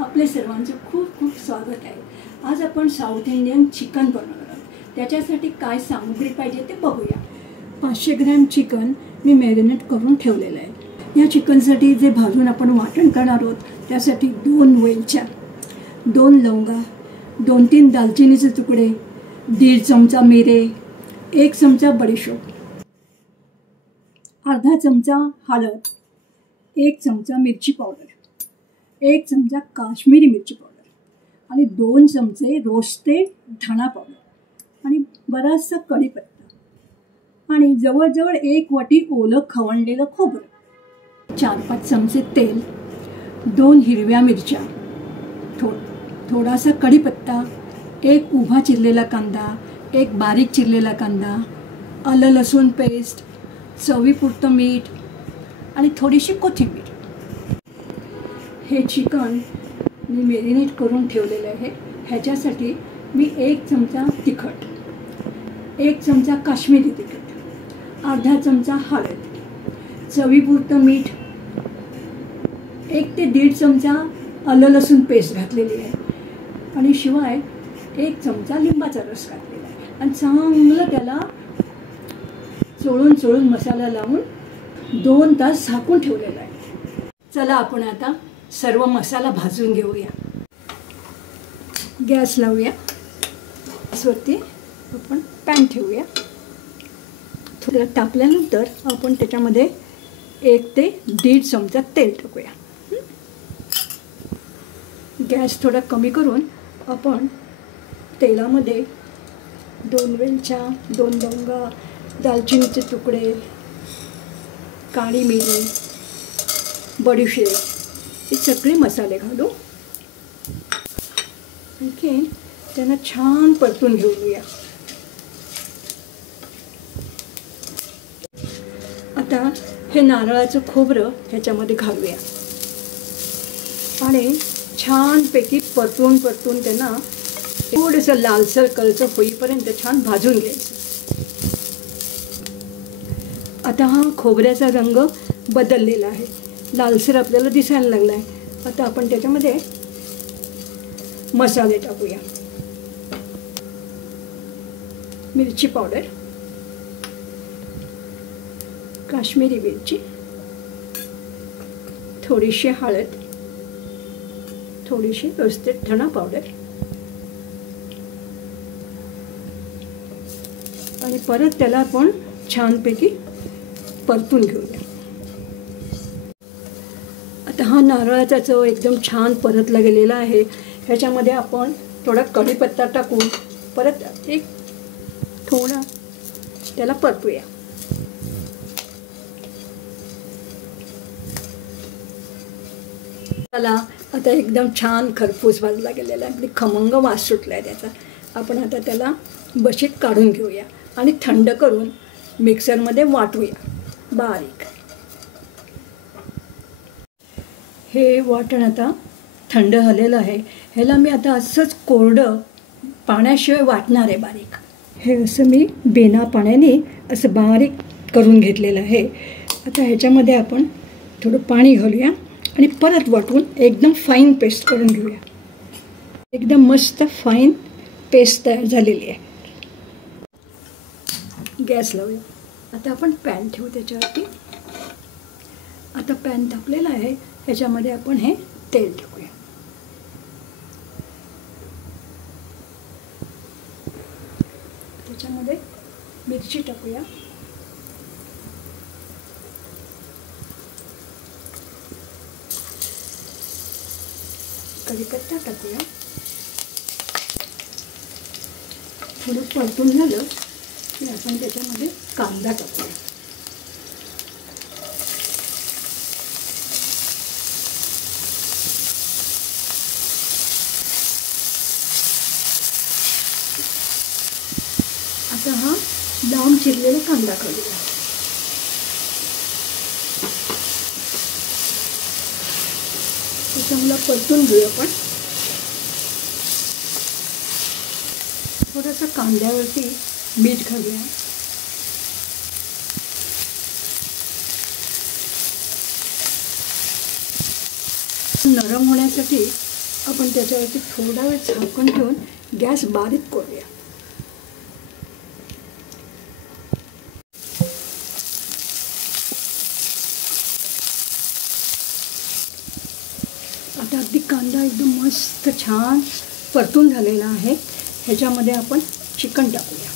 आपले सर्वांचं खूप खूप स्वागत आहे। आज आपण साऊथ इंडियन चिकन बनवणार आहोत। त्याच्यासाठी काय सामग्री पाहिजे ते बघूया। 500 ग्रॅम चिकन मी मॅरिनेट करून ठेवलेलं आहे। या चिकनसाठी जे भाजून आपण वाटण करणार आहोत त्यासाठी 2 वेलच्या, 2 लवंगा, 2-3 दालचिनीचे तुकडे, 1.5 चमचा मिरे, 1 चमचा बडीशोप, अर्धा चमचा हळद, 1 चमचा मिरची पावडर, 1 चमचा काश्मीरी मिरची पावडर आणि 2 चमचे रोस्टेड धणा पावडर आणि बराचसा कढीपत्ता आणि जवळजवळ 1 वाटी ओलं खवणलेलं खोबरं, 4-5 चमचे तेल, 2 हिरव्या मिरच्या, थोडासा कढीपत्ता, 1 उभा चिरलेला कांदा, 1 बारीक चिरलेला कांदा, आलं लसूण पेस्ट, चवीपुरतं मीठ आणि थोडीशी कोथिंबीर। हे चिकन मी मॅरिनेट करून ठेवलेले आहे। ह्याच्यासाठी मी 1 चमचा तिखट, 1 चमचा काश्मीरी तिखट, अर्धा चमचा हळद, चवीपुरतं मीठ, 1 ते 1.5 चमचा आलं लसूण पेस्ट घातलेली आहे आणि शिवाय 1 चमचा लिंबाचा रस घातलेला आहे आणि चांगलं त्याला चोळून मसाला लावून 2 तास झाकून ठेवलेला आहे। चला आपण आता सर्व मसाला भाजून घेऊया। गॅस लावूया, गॅसवरती आपण पॅन ठेवूया। थोडं तापल्यानंतर आपण त्याच्यामध्ये 1 ते 1.5 चमचा तेल टाकूया। गॅस थोडा कमी करून आपण तेलामध्ये 2 वेलच्या, 2 लवंगा, दालचिनीचे तुकडे, काळी मिरी, बडीशेप हे सगळे मसाले घालू। आणखी त्यांना छान परतून घेऊया। आता हे नारळाचं खोबरं ह्याच्यामध्ये घालूया आणि छानपैकी परतून त्यांना थोडंसं लालसर कलचं होईपर्यंत छान भाजून घ्यायचं। आता हा खोबऱ्याचा रंग बदललेला आहे, लालसर आपल्याला दिसायला लागला आहे। आता आपण त्याच्यामध्ये मसाले टाकूया। मिरची पावडर, काश्मीरी मिरची, थोडीशी हळद, थोडीशी रोस्टेड धणा पावडर आणि परत त्याला आपण छानपैकी परतून घेऊया। आता हा नारळाचा चव एकदम छान परतला गेलेला आहे। ह्याच्यामध्ये आपण थोडा कढीपत्ता टाकून परत थोडा त्याला परतूया। त्याला आता एकदम छान खरपूस भाजला गेलेला आहे, खमंग वास सुटला आहे त्याचा। आपण आता त्याला बशीत काढून घेऊया आणि थंड करून मिक्सरमध्ये वाटूया बारीक। हे वाटण आता थंड झालेलं आहे। ह्याला मी आता असंच कोरडं पाण्याशिवाय वाटणार आहे बारीक। हे असं मी बिना पाण्याने असं बारीक करून घेतलेलं आहे। आता ह्याच्यामध्ये आपण थोडं पाणी घालूया आणि परत वाटून एकदम फाईन पेस्ट करून घेऊया। एकदम मस्त फाईन पेस्ट तयार झालेली आहे। गॅस लावूया। आता आपण पॅन ठेवू त्याच्यावरती। आता पॅन तापलेला आहे, ह्याच्यामध्ये आपण हे तेल टाकूया। त्याच्यामध्ये मिरची टाकूया, कढीपत्ता टाकूया, थोडं परतून झालं की आपण त्याच्यामध्ये कांदा टाकूया। आता हा लांब चिरलेला कांदा घालूया। चांगला परतून घेऊया आपण। थोडंसं कांद्यावरती मीठ घालूया, नरम होण्यासाठी आपण त्याच्यावरती थोडा वेळ झाकण ठेवून गॅस बारीक करूया. आता अगदी कांदा एकदम मस्त छान परतून झालेला आहे. ह्याच्यामध्ये आपण चिकन टाकूया.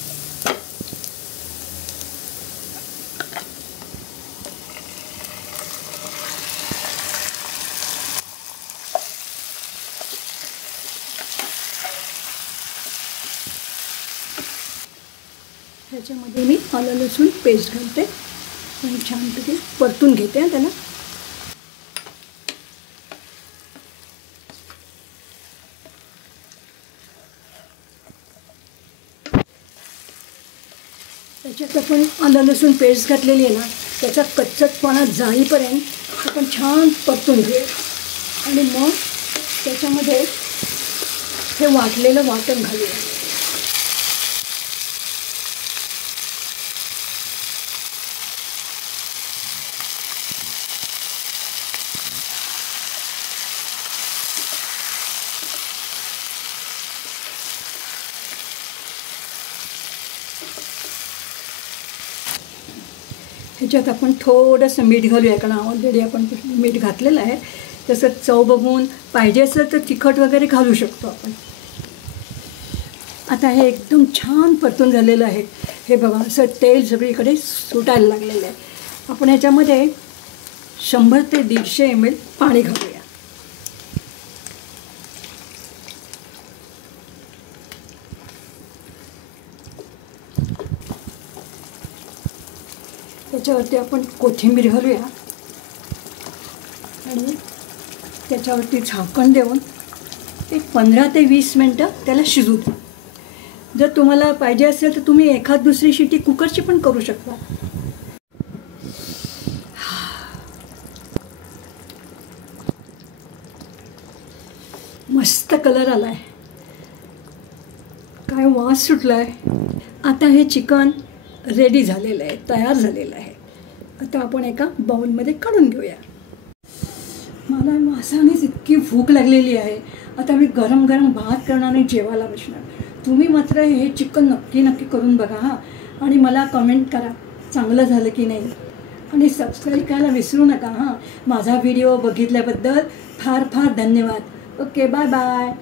ह्याच्यामध्ये मी आलं लसूण पेस्ट घालते आणि छानपैकी परतून घेते त्याला. त्याच्यात आपण आलं लसूण पेस्ट घातलेली आहे ना, त्याचा कच्चटपणा जाईपर्यंत आपण छान परतून घेऊया आणि मग त्याच्यामध्ये हे वाटलेलं वाटण घालूया. ह्याच्यात आपण थोडंसं मीठ घालूया, कारण ऑलरेडी आपण मीठ घातलेलं आहे. तसं चव बघून पाहिजे असेल तर तिखट वगैरे घालू शकतो आपण. आता हे एकदम छान परतून झालेलं आहे. हे बघा असं तेल सगळीकडे सुटायला लागलेलं आहे. आपण ह्याच्यामध्ये 100 ते 150 ml पाणी घालूया. त्याच्यावरती आपण कोथिंबीर घालूया आणि त्याच्यावरती झाकण देऊन एक 15 ते 20 मिनटं त्याला शिजू द्या. जर तुम्हाला पाहिजे असेल तर तुम्ही एखाद दुसरी शिटी कुकरची पण करू शकता. मस्त कलर आला आहे, काय वास सुटला आहे. आता हे चिकन रेडी झालेलं आहे, तयार झालेलं आहे. आता आपण एका बाउलमध्ये काढून घेऊया. मला मासानेच इतकी भूक लागलेली आहे. आता मी गरम गरम भात करणार आणि जेवायला बसणार. तुम्ही मात्र हे चिकन नक्की करून बघा हां, आणि मला कमेंट करा चांगलं झालं की नाही. आणि सबस्क्राईब करायला विसरू नका हां. माझा व्हिडिओ बघितल्याबद्दल फार फार धन्यवाद. Okay, bye bye.